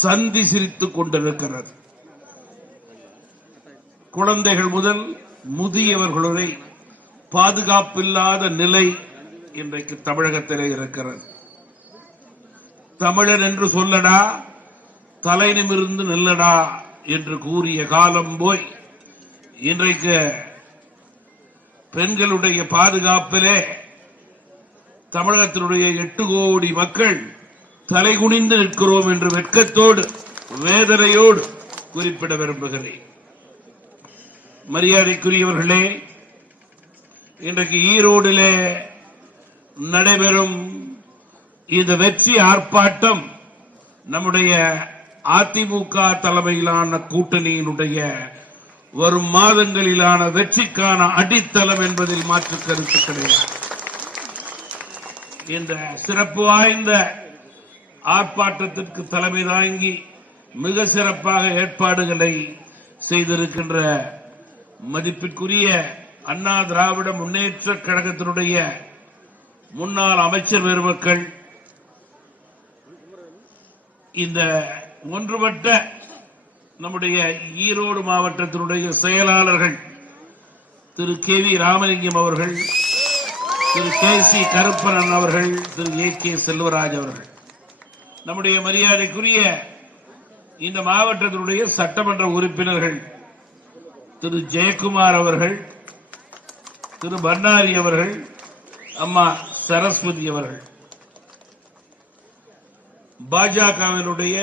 சந்தி சிரித்துக் கொண்டிருக்கிறது. குழந்தைகள் முதல் முதியவர்களுடைய பாதுகாப்பில்லாத நிலை இன்றைக்கு தமிழகத்திலே இருக்கிறது. தமிழன் என்று சொல்லடா, தலை நிமிர்ந்து நில்லடா என்று கூறிய காலம் போய் இன்றைக்கு பெண்களுடைய பாதுகாப்பிலே தமிழகத்தினுடைய 8 கோடி மக்கள் தலைகுனிந்து நிற்கிறோம் என்று வெட்கத்தோடு வேதனையோடு குறிப்பிட விரும்புகிறேன். மரியாதைக்குரியவர்களே, இன்றைக்கு ஈரோடிலே நடைபெறும் இந்த வெற்றி ஆர்ப்பாட்டம் நம்முடைய அதிமுக தலைமையிலான கூட்டணியினுடைய வரும் மாதங்களிலான வெற்றிக்கான அடித்தளம் என்பதில் மாற்று கருத்து கிடையாது. இந்த சிறப்பு வாய்ந்த ஆர்ப்பாட்டத்திற்கு தலைமை தாங்கி மிக சிறப்பாக ஏற்பாடுகளை செய்திருக்கின்ற மதிப்பிற்குரிய அண்ணா திராவிட முன்னேற்ற கழகத்தினுடைய முன்னாள் அமைச்சர் பெருமக்கள், இந்த ஒன்றுபட்ட நம்முடைய ஈரோடு மாவட்டத்தினுடைய செயலாளர்கள் திரு கே.வி. ராமலிங்கம் அவர்கள், திரு கே.சி. கருப்பணன் அவர்கள், திரு ஏ.கே. செல்வராஜ் அவர்கள், நம்முடைய மரியாதைக்குரிய இந்த மாவட்டத்தினுடைய சட்டமன்ற உறுப்பினர்கள் திரு ஜெயக்குமார் அவர்கள், திரு பண்டாரி அவர்கள், அம்மா சரஸ்வதி அவர்கள், பாஜகவினுடைய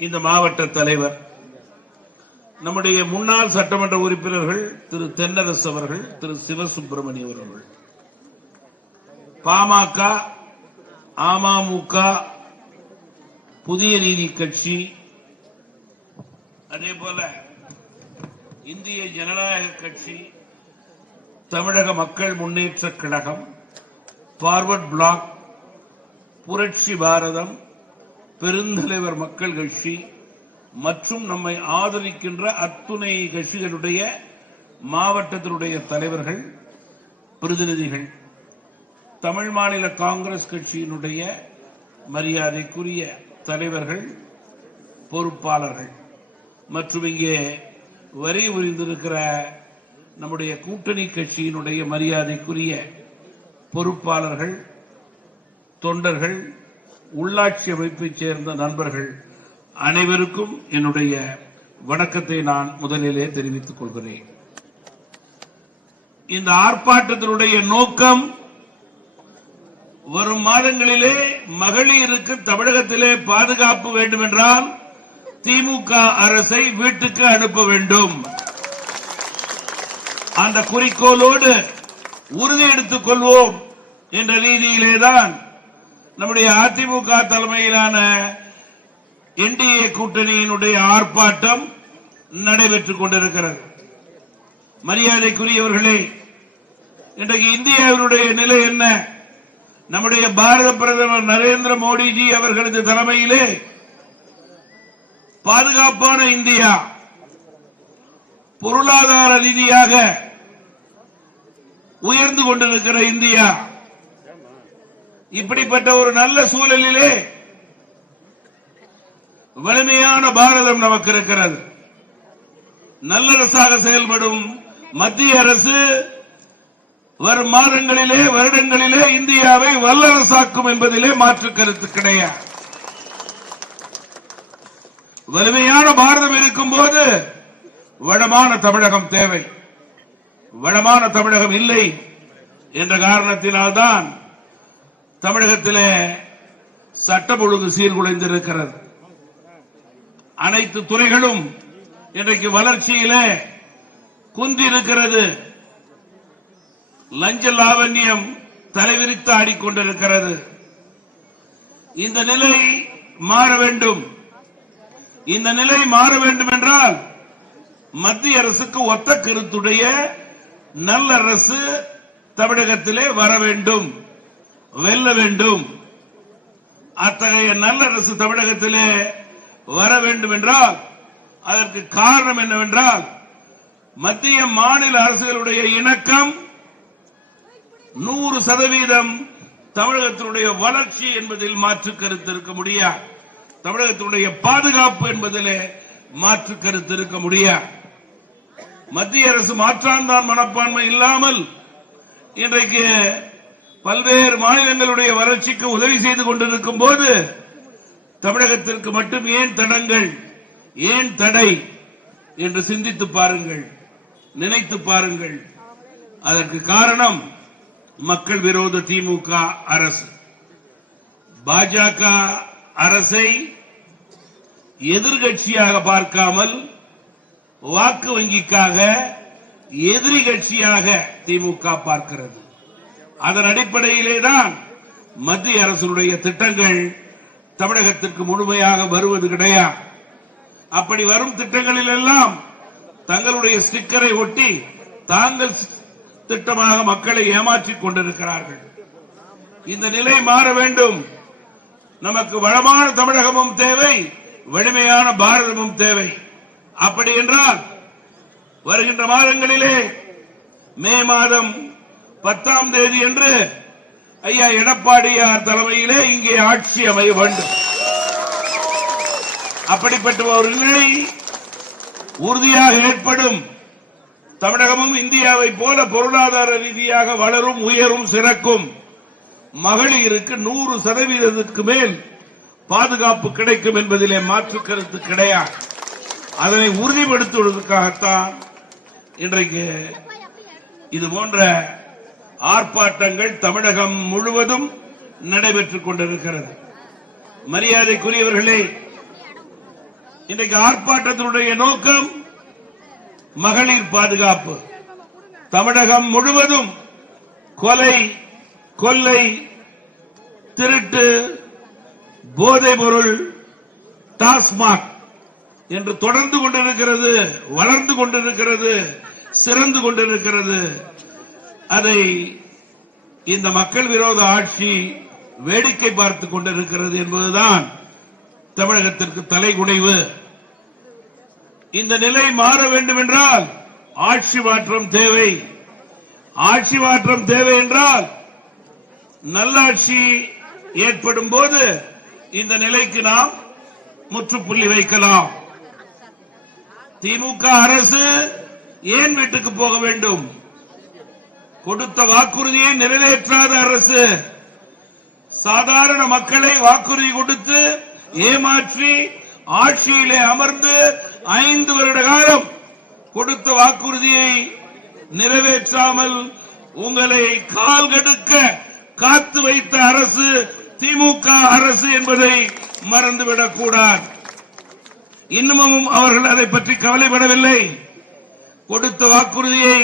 இந்த மாவட்ட தலைவர், நம்முடைய முன்னாள் சட்டமன்ற உறுப்பினர்கள் திரு தென்னரசு அவர்கள், திரு சிவசுப்பிரமணியம் அவர்கள், பாமக, அமமுக, புதிய நீதி கட்சி, அதேபோல இந்திய ஜனநாயக கட்சி, தமிழக மக்கள் முன்னேற்ற கழகம், பார்வர்ட் பிளாக், புரட்சி பாரதம், பெருந்தலைவர் மக்கள் கட்சி மற்றும் நம்மை ஆதரிக்கின்ற அத்துணை கட்சிகளுடைய மாவட்டத்தினுடைய தலைவர்கள், பிரதிநிதிகள், தமிழ் மாநில காங்கிரஸ் கட்சியினுடைய மரியாதைக்குரிய தலைவர்கள், பொறுப்பாளர்கள் மற்றும் இங்கே வரி புரிந்திருக்கிற நம்முடைய கூட்டணி கட்சியினுடைய மரியாதைக்குரிய பொறுப்பாளர்கள், தொண்டர்கள், உள்ளாட்சி அமைப்பைச் சேர்ந்த நண்பர்கள் அனைவருக்கும் என்னுடைய வணக்கத்தை நான் முதலிலே தெரிவித்துக் கொள்கிறேன். இந்த ஆர்ப்பாட்டத்தினுடைய நோக்கம் வரும் மாதங்களிலே மகளிருக்கு தமிழகத்திலே பாதுகாப்பு வேண்டும் என்றால் திமுக அரசை வீட்டுக்கு அனுப்ப வேண்டும். அந்த குறிக்கோளோடு உறுதி எடுத்துக் கொள்வோம் என்ற ரீதியிலேதான் நம்முடைய அதிமுக தலைமையிலான என்டிஏ கூட்டணியினுடைய ஆர்ப்பாட்டம் நடைபெற்றுக் கொண்டிருக்கிறது. மரியாதைக்குரியவர்களே, இன்றைக்கு இந்தியாவினுடைய நிலை என்ன? நம்முடைய பாரத பிரதமர் நரேந்திர மோடிஜி அவர்களது தலைமையிலே பாதுகாப்பான இந்தியா, பொருளாதார ரீதியாக உயர்ந்து கொண்டிருக்கிற இந்தியா, இப்படிப்பட்ட ஒரு நல்ல சூழலிலே வலிமையான பாரதம் நமக்கு இருக்கிறது. நல்லரசாக செயல்படும் மத்திய அரசு வரும் மாதங்களிலே, வருடங்களிலே இந்தியாவை வல்லரசாக்கும் என்பதிலே மாற்று கருத்து கிடையாது. வலிமையான பாரதம் இருக்கும் போது வளமான தமிழகம் தேவை. வளமான தமிழகம் இல்லை என்ற காரணத்தினால்தான் தமிழகத்திலே சட்டம் ஒழுங்கு சீர்குலைந்திருக்கிறது. அனைத்து துறைகளும் இன்றைக்கு வளர்ச்சியிலே குந்தி இருக்கிறது. லஞ்ச லாவண்யம் தலைவிரித்து ஆடிக்கொண்டிருக்கிறது. இந்த நிலை மாற வேண்டும். இந்த நிலை மாற வேண்டும் என்றால் மத்திய அரசுக்கு ஒத்த கருத்துடைய நல்ல அரசு தமிழகத்திலே வர வேண்டும், வெல்ல வேண்டும். அத்தகைய நல்ல அரசு தமிழகத்திலே வர வேண்டும் என்றால் அதற்கு காரணம் என்னவென்றால் மத்திய மாநில அரசுகளுடைய இணக்கம் 100% தமிழகத்தினுடைய வளர்ச்சி என்பதில் மாற்று கருத்து இருக்க முடியாது. தமிழகத்தினுடைய பாதுகாப்பு என்பதிலே மாற்று கருத்து இருக்க முடியாது. மத்திய அரசு மாற்றாந்தான் மனப்பான்மை இல்லாமல் இன்றைக்கு பல்வேறு மாநிலங்களுடைய வளர்ச்சிக்கு உதவி செய்து கொண்டிருக்கும் போது தமிழகத்திற்கு மட்டும் ஏன் தடங்கள், ஏன் தடை என்று சிந்தித்து பாருங்கள், நினைத்து பாருங்கள். அதற்கு காரணம் மக்கள் விரோத திமுக அரசு. பாஜக அரசை எதிர்கட்சியாக பார்க்காமல் வாக்கு வங்கிக்காக எதிரி கட்சியாக திமுக பார்க்கிறது. அதன் அடிப்படையிலேதான் மத்திய அரசுடைய திட்டங்கள் தமிழகத்திற்கு முழுமையாக வருவது கிடையாது. அப்படி வரும் திட்டங்களில் எல்லாம் தங்களுடைய ஸ்டிக்கரை ஒட்டி தாங்கள் திட்டமாக மக்களை ஏமாற்றிக் கொண்டிருக்கிறார்கள். இந்த நிலை மாற வேண்டும். நமக்கு வளமான தமிழகமும் தேவை, வலிமையான பாரதமும் தேவை. அப்படி என்றால் வருகின்ற மாதங்களிலே மே மாதம் 10ஆம் தேதி என்று ஐயா எடப்பாடியார் தலைமையிலே இங்கே ஆட்சி அமைய வேண்டும். அப்படிப்பட்ட ஒரு நிலை உறுதியாக ஏற்படும். தமிழகமும் இந்தியாவை போல பொருளாதார ரீதியாக வளரும், உயரும், சிறக்கும். மகளிருக்கு 100% மேல் பாதுகாப்பு கிடைக்கும் என்பதிலே மாற்று கருத்து கிடையாது. அதனை உறுதிப்படுத்துவதற்காகத்தான் இன்றைக்கு இது போன்ற ஆர்ப்பாட்டங்கள் தமிழகம் முழுவதும் நடைபெற்றுக் கொண்டிருக்கிறது. மரியாதைக்குரியவர்களே, இன்றைக்கு ஆர்ப்பாட்டத்தினுடைய நோக்கம் மகளிர் பாதுகாப்பு. தமிழகம் முழுவதும் கொலை, கொள்ளை, திருட்டு, போதைப் பொருள், டாஸ்மாக் என்று தொடர்ந்து கொண்டிருக்கிறது, வளர்ந்து கொண்டிருக்கிறது, சிறந்து கொண்டிருக்கிறது. அதை இந்த மக்கள் விரோத ஆட்சி வேடிக்கை பார்த்துக் கொண்டிருக்கிறது என்பதுதான் தமிழகத்திற்கு தலைகுனிவு. இந்த நிலை மாற வேண்டும் என்றால் ஆட்சி மாற்றம் தேவை. ஆட்சி மாற்றம் தேவை என்றால் நல்லாட்சி ஏற்படும் போது இந்த நிலைக்கு நாம் முற்றுப்புள்ளி வைக்கலாம். திமுக அரசு ஏன் வீட்டுக்கு போக வேண்டும்? கொடுத்த வாக்குறுதியை நிறைவேற்றாத அரசு, சாதாரண மக்களை வாக்குறுதி கொடுத்து ஏமாற்றி ஆட்சியிலே அமர்ந்து 5 வருட காலம் கொடுத்த வாக்குறுதியை நிறைவேற்றாமல் உங்களை கால்கடுக்க காத்து வைத்த அரசு திமுக அரசு என்பதை மறந்துவிடக் கூடாது. இன்னமும் அவர்கள் அதை பற்றி கவலைப்படவில்லை. கொடுத்த வாக்குறுதியை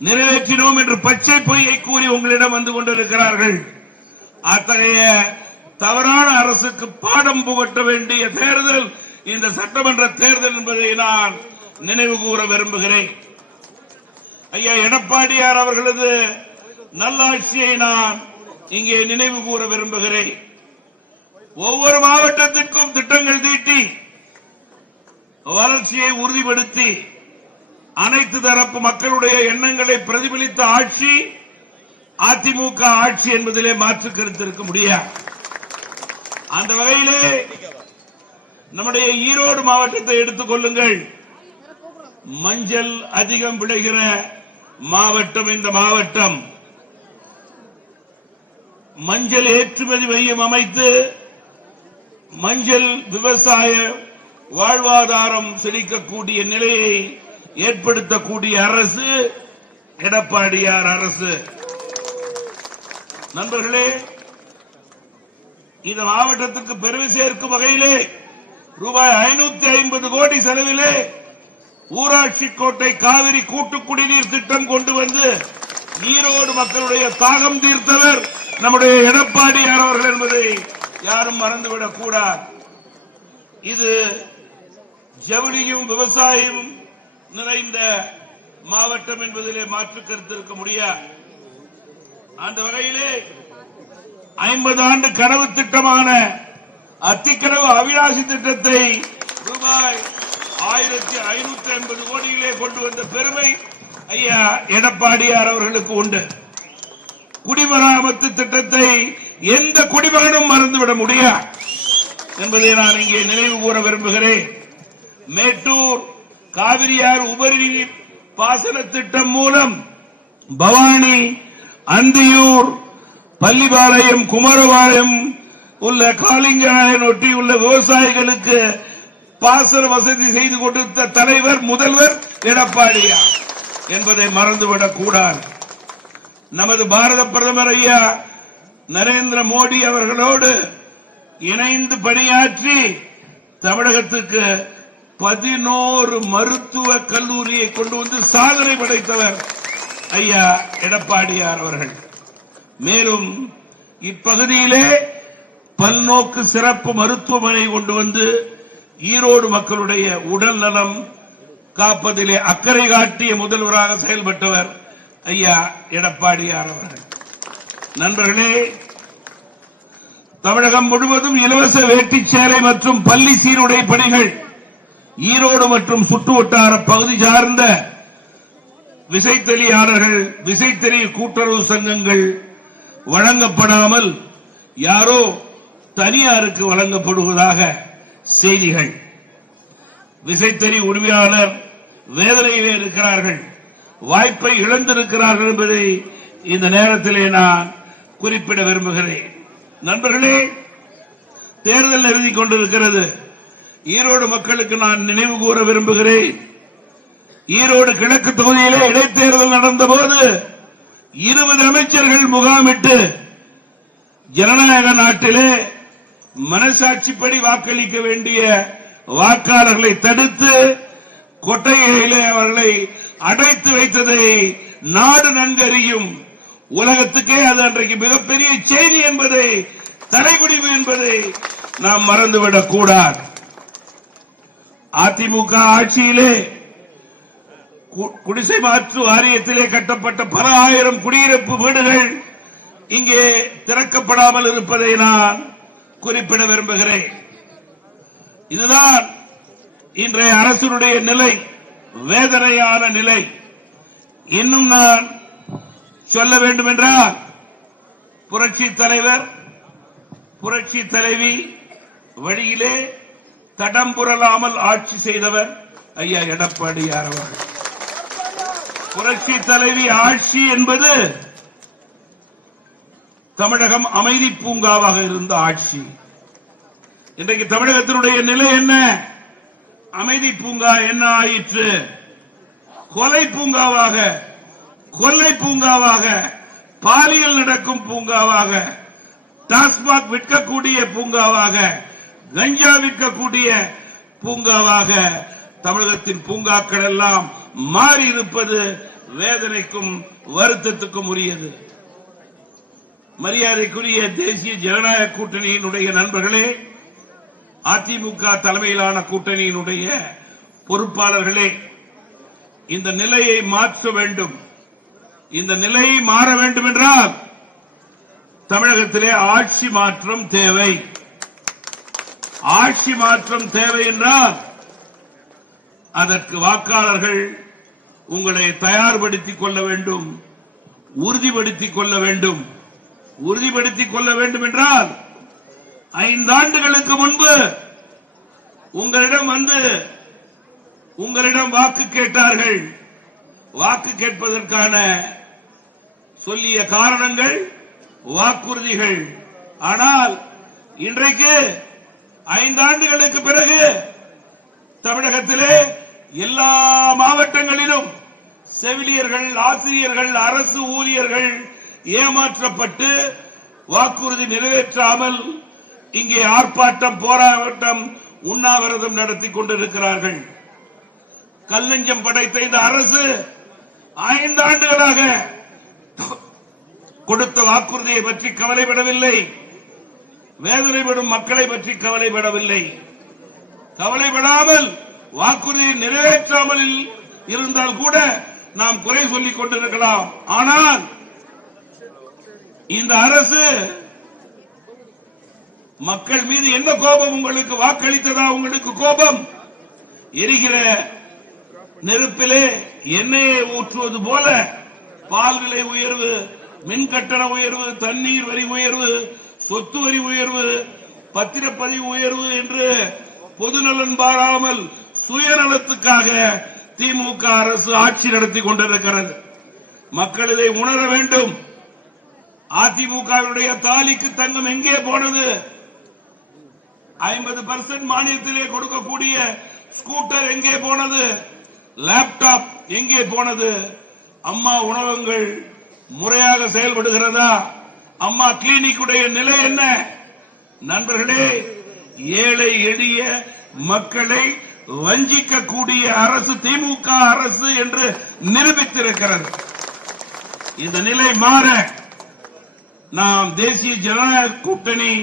நிறைவேற்றினோம் என்று பச்சை பொய்யை கூறி உங்களிடம் வந்து கொண்டிருக்கிறார்கள். அத்தகைய தவறான அரசுக்கு பாடம் புகட்ட வேண்டிய தேர்தல் இந்த சட்டமன்ற தேர்தல் என்பதை நான் நினைவு கூற விரும்புகிறேன். ஐயா எடப்பாடியார் அவர்களது நல்லாட்சியை நான் இங்கே நினைவு கூற விரும்புகிறேன். ஒவ்வொரு மாவட்டத்திற்கும் திட்டங்கள் தீட்டி வளர்ச்சியை உறுதிப்படுத்தி அனைத்து தரப்பு மக்களுடைய எண்ணங்களை பிரதிபலித்த ஆட்சி அதிமுக ஆட்சி என்பதிலே மாற்று கருத்து இருக்க முடியாது. அந்த வகையிலே நம்முடைய ஈரோடு மாவட்டத்தை எடுத்துக் கொள்ளுங்கள். மஞ்சள் அதிகம் விளைகிற மாவட்டம் இந்த மாவட்டம். மஞ்சள் ஏற்றுமதி மையம் அமைத்து மஞ்சள் விவசாய வாழ்வாதாரம் செழிக்கக்கூடிய நிலையை ஏற்படுத்தக்கூடிய அரசு எடப்பாடியார் அரசு. நண்பர்களே, இந்த மாவட்டத்துக்கு பெருமை சேர்க்கும் வகையிலே ரூபாய் 550 கோடி செலவிலே ஊராட்சி கோட்டை காவிரி கூட்டு குடிநீர் திட்டம் கொண்டு வந்து ஈரோடு மக்களுடைய தாகம் தீர்த்தவர் நம்முடைய எடப்பாடியார் அவர்கள் என்பதை யாரும் மறந்துவிடக் கூடாது. இது ஜவுளியும் விவசாயம் நிறைந்த மாவட்டம் என்பதிலே மாற்று கருத்து இருக்க முடியாது. அந்த வகையிலே 50 ஆண்டு கனவு திட்டமான அத்திக்கனவு அவிநாசி திட்டத்தை ரூபாய் 1550 கோடியிலே கொண்டு வந்த பெருமை ஐயா எடப்பாடியார் அவர்களுக்கு உண்டு. குடிமராமத்து திட்டத்தை எந்த குடிமகனும் மறந்துவிட முடியாது என்பதை நான் இங்கே நினைவு கூற விரும்புகிறேன். மேட்டூர் காவிரியார் உபரி பாசன திட்டம் மூலம் பவானி, அந்தியூர், பள்ளிபாளையம், குமாரபாளையம் உள்ள காளிங்கராயன் ஒட்டியுள்ள விவசாயிகளுக்கு பாசன வசதி செய்து கொடுத்த தலைவர் முதல்வர் எடப்பாடியார் என்பதை மறந்துவிடக் கூடாது. நமது பாரத பிரதமர் ஐயா நரேந்திர மோடி அவர்களோடு இணைந்து பணியாற்றி தமிழகத்துக்கு 11 மருத்துவ கல்லூரியை கொண்டு வந்து சாதனை படைத்தவர் ஐயா எடப்பாடியார் அவர்கள். மேலும் இப்பகுதியிலே பல்நோக்கு சிறப்பு மருத்துவமனை கொண்டு வந்து ஈரோடு மக்களுடைய உடல் நலம் காப்பதிலே அக்கறை காட்டிய முதல்வராக செயல்பட்டவர் ஐயா எடப்பாடியார் அவர்கள். நண்பர்களே, தமிழகம் முழுவதும் இலவச வேட்டிச் சேலை மற்றும் பள்ளி சீருடை பணிகள் ஈரோடு மற்றும் சுற்றுவட்டார பகுதி சார்ந்த விசைத்தறியாளர்கள், விசைத்தறி கூட்டுறவு சங்கங்கள் வழங்கப்படாமல் யாரோ தனியாருக்கு வழங்கப்படுவதாக செய்திகள். விசைத்தறி உரிமையாளர் வேதனையிலே இருக்கிறார்கள், வாய்ப்பை இழந்திருக்கிறார்கள் என்பதை இந்த நேரத்திலே நான் குறிப்பிட விரும்புகிறேன். நண்பர்களே, தேர்தல் நெருங்கிக் கொண்டிருக்கிறது. ஈரோடு மக்களுக்கு நான் நினைவு கூற விரும்புகிறேன். ஈரோடு கிழக்கு தொகுதியிலே இடைத்தேர்தல் நடந்தபோது 20 அமைச்சர்கள் முகாமிட்டு ஜனநாயக நாட்டிலே மனசாட்சிப்படி வாக்களிக்க வேண்டிய வாக்காளர்களை தடுத்து கொட்டையிலே அவர்களை அடைத்து வைத்ததை நாடு நன்கறியும். உலகத்துக்கே அது அன்றைக்கு மிகப்பெரிய செய்தி என்பதை, தலைகுடிவு என்பதை நாம் மறந்துவிடக் கூடாது. அதிமுக ஆட்சியிலே குடிசை மாற்று வாரியத்திலே கட்டப்பட்ட பல ஆயிரம் குடியிருப்பு வீடுகள் இங்கே திறக்கப்படாமல் இருப்பதை நான் குறிப்பிட விரும்புகிறேன். இதுதான் இன்றைய அரசுடைய நிலை, வேதனையான நிலை. இன்னும் நான் சொல்ல வேண்டும் என்றால், புரட்சி தலைவர், புரட்சி தலைவி வழியிலே தடம் புரளாமல் ஆட்சி செய்தவர் ஐயா எடப்பாடியார் அவர்கள். புரட்சி தலைவி ஆட்சி என்பது தமிழகம் அமைதி பூங்காவாக இருந்த ஆட்சி. இன்றைக்கு தமிழகத்தினுடைய நிலை என்ன? அமைதி பூங்கா என்ன ஆயிற்று? கொலை பூங்காவாக, கொள்ளை பூங்காவாக, பாலியல் நடக்கும் பூங்காவாக, டாஸ்மாக் விற்கக்கூடிய பூங்காவாக, கஞ்சா விற்கக்கூடிய பூங்காவாக தமிழகத்தின் பூங்காக்கள் எல்லாம் மாறி இருப்பது வேதனைக்கும் வருத்தத்துக்கும் உரியது. மரியாதைக்குரிய தேசிய ஜனநாயக கூட்டணியினுடைய நண்பர்களே, அதிமுக தலைமையிலான கூட்டணியினுடைய பொறுப்பாளர்களே, இந்த நிலையை மாற்ற வேண்டும். இந்த நிலையை மாற வேண்டும் என்றால் தமிழகத்திலே ஆட்சி மாற்றம் தேவை. ஆட்சி மாற்றம் தேவை என்றால் அதற்கு வாக்காளர்கள் உங்களை தயார்படுத்திக் கொள்ள வேண்டும், உறுதிப்படுத்திக் கொள்ள வேண்டும். உறுதிப்படுத்திக் கொள்ள வேண்டும் என்றால் 5 ஆண்டுகளுக்கு முன்பு உங்களிடம் வாக்கு கேட்டார்கள். வாக்கு கேட்பதற்கான சொல்லிய காரணங்கள் வாக்குறுதிகள். ஆனால் இன்றைக்கு 5 ஆண்டுகளுக்கு பிறகு தமிழகத்திலே எல்லா மாவட்டங்களிலும் செவிலியர்கள், ஆசிரியர்கள், அரசு ஊழியர்கள் ஏமாற்றப்பட்டு வாக்குறுதி நிறைவேற்றாமல் இங்கே ஆர்ப்பாட்டம், போராட்டம், உண்ணாவிரதம் நடத்தி கொண்டிருக்கிறார்கள். கல்லஞ்சம் படைத்த இந்த அரசு 5 ஆண்டுகளாக கொடுத்த வாக்குறுதியை பற்றி கவலைப்படவில்லை. வேதனைப்படும் மக்களை பற்றி கவலைப்படவில்லை. கவலைப்படாமல் வாக்குறுதியை நிறைவேற்றாமல் இருந்தால் கூட நாம் குறை சொல்லிக் கொண்டிருக்கலாம். ஆனால் இந்த அரசு மக்கள் மீது என்ன கோபம்? உங்களுக்கு வாக்களித்ததா உங்களுக்கு கோபம்? எரிகிற நெருப்பிலே எண்ணெயை ஊற்றுவது போல பால் விலை உயர்வு மின் கட்டண உயர்வு, தண்ணீர் வரி உயர்வு, சொத்து வரி உயர்வு, பத்திரப்பதிவு உயர்வு என்று பொதுநலன் பாராமல் சுயநலத்துக்காக திமுக அரசு ஆட்சி நடத்தி கொண்டிருக்கிறது. மக்கள் இதை உணர வேண்டும். அதிமுகவுடைய தாலிக்கு தங்கம் எங்கே போனது? 50% மானியத்திலே கொடுக்கக்கூடிய ஸ்கூட்டர் எங்கே போனது? லேப்டாப் எங்கே போனது? அம்மா உணவகங்கள் முறையாக செயல்படுகிறதா? அம்மா கிளினிக்குடைய நிலை என்ன? நண்பர்களே, ஏழை எளிய மக்களை வஞ்சிக்கக்கூடிய அரசு திமுக அரசு என்று நிரூபித்திருக்கிறது. இந்த நிலை மாற நாம் தேசிய ஜனநாயக கூட்டணி,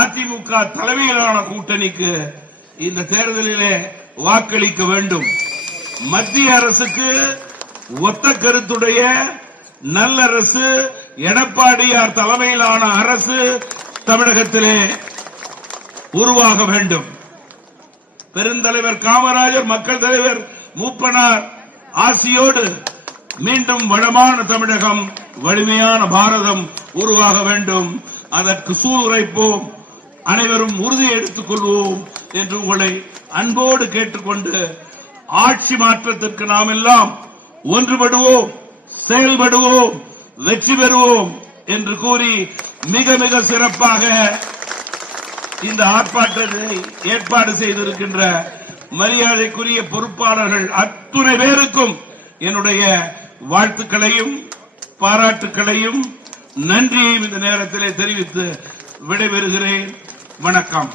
அதிமுக தலைமையிலான கூட்டணிக்கு இந்த தேர்தலிலே வாக்களிக்க வேண்டும். மத்திய அரசுக்கு ஒத்த கருத்துடைய நல்லரசு எடப்பாடியார் தலைமையிலான அரசு தமிழகத்திலே உருவாக வேண்டும். பெருந்தலைவர் காமராஜர், மக்கள் தலைவர் மூப்பனார் ஆசியோடு மீண்டும் வளமான தமிழகம், வலிமையான பாரதம் உருவாக வேண்டும். அதற்கு சூளுரைப்போம், அனைவரும் உறுதி எடுத்துக் கொள்வோம் என்று உங்களை அன்போடு கேட்டுக்கொண்டு, ஆட்சி மாற்றத்திற்கு நாம் எல்லாம் ஒன்றுபடுவோம், செயல்படுவோம், வெற்றி பெறுவோம் என்று கூறி மிக மிக சிறப்பாக இந்த ஆர்ப்பாட்டத்தை ஏற்பாடு செய்திருக்கின்ற மரியாதைக்குரிய பொறுப்பாளர்கள் அத்துணை பேருக்கும் என்னுடைய வாழ்த்துக்களையும் பாராட்டுக்களையும் நன்றியையும் இந்த நேரத்திலே தெரிவித்து விடைபெறுகிறேன். வணக்கம்.